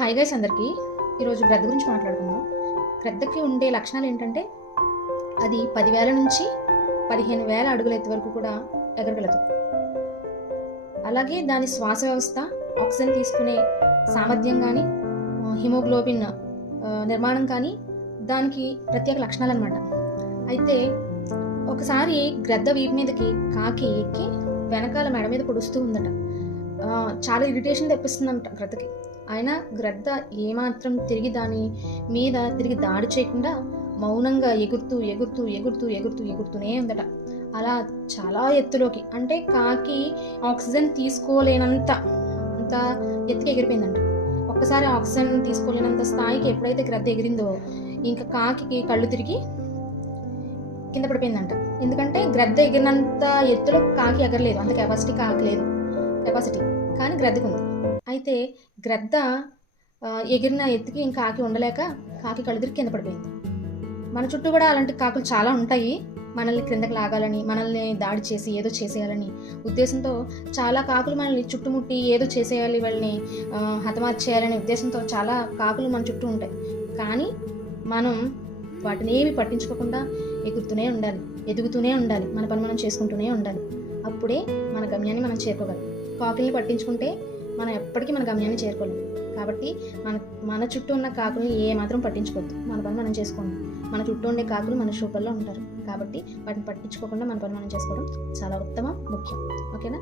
Hi guys అందరికీ. ఈరోజు గ్రద్ద గురించి మాట్లాడుకుందాం. గ్రద్దకి ఉండే లక్షణాలు ఏంటంటే అది 10,000 నుంచి 15,000 అడుగుల ఎత్తు వరకు కూడా ఎగరగలదు. అలాగే దాని శ్వాస వ్యవస్థ, ఆక్సిజన్ తీసుకునే సామర్థ్యం కానీ, హిమోగ్లోబిన్ నిర్మాణం కానీ దానికి ప్రత్యేక లక్షణాలు అనమాట. అయితే ఒకసారి గ్రద్ద వీపు మీదకి కాకి ఎక్కి వెనకాల మెడ మీద పొడుస్తూ ఉందట. చాలా ఇరిటేషన్ తెప్పిస్తుందంట గ్రద్దకి. అయినా గ్రద్ద ఏమాత్రం తిరిగి దాని మీద దాడి చేయకుండా మౌనంగా ఎగురుతూనే ఉందట. అలా చాలా ఎత్తులోకి, అంటే కాకి ఆక్సిజన్ తీసుకోలేనంత ఎత్తుకి ఎగిరిపోయిందంట. ఒక్కసారి ఆక్సిజన్ తీసుకోలేనంత స్థాయికి ఎప్పుడైతే గ్రద్ద ఎగిరిందో ఇంకా కాకి కళ్ళు తిరిగి కింద పడిపోయిందంట. ఎందుకంటే గ్రద్ద ఎగిరినంత ఎత్తులో కాకి ఎగరలేదు, అంత కెపాసిటీ కాకి లేదు. కానీ గ్రద్దకు ఉంది. అయితే గ్రద్ద ఎగిరిన ఎత్తుకి ఇంకా కాకి ఉండలేక కాకి కళ్ళు తిరిగి కింద పడిపోయింది. మన చుట్టూ కూడా అలాంటి కాకులు చాలా ఉంటాయి. మనల్ని క్రిందకి లాగాలని, మనల్ని దాడి చేసి ఏదో చేసేయాలని ఉద్దేశంతో చాలా కాకులు మనల్ని చుట్టుముట్టి ఏదో చేసేయాలి, వాళ్ళని హతమార్చేయాలనే ఉద్దేశంతో చాలా కాకులు మన చుట్టూ ఉంటాయి. కానీ మనం వాటిని ఏమి పట్టించుకోకుండా ఎగురుతూనే ఉండాలి, ఎదుగుతూనే ఉండాలి, మన పని మనం చేసుకుంటూనే ఉండాలి. అప్పుడే మన గమ్యాన్ని మనం చేరుకోగలం. కాకుల్ని పట్టించుకుంటే మనం ఎప్పటికీ మన గమ్యాన్ని చేరుకోలేం. కాబట్టి మన చుట్టూ ఉన్న కాకుల్ని ఏమాత్రం పట్టించుకోవద్దు, మన పని మనం చేసుకోండి. మన చుట్టూ ఉండే కాకులు మన రూపంలో ఉంటారు కాబట్టి వాటిని పట్టించుకోకుండా మన పని మనం చేసుకోవడం చాలా ఉత్తమం, ముఖ్యం. ఓకేనా?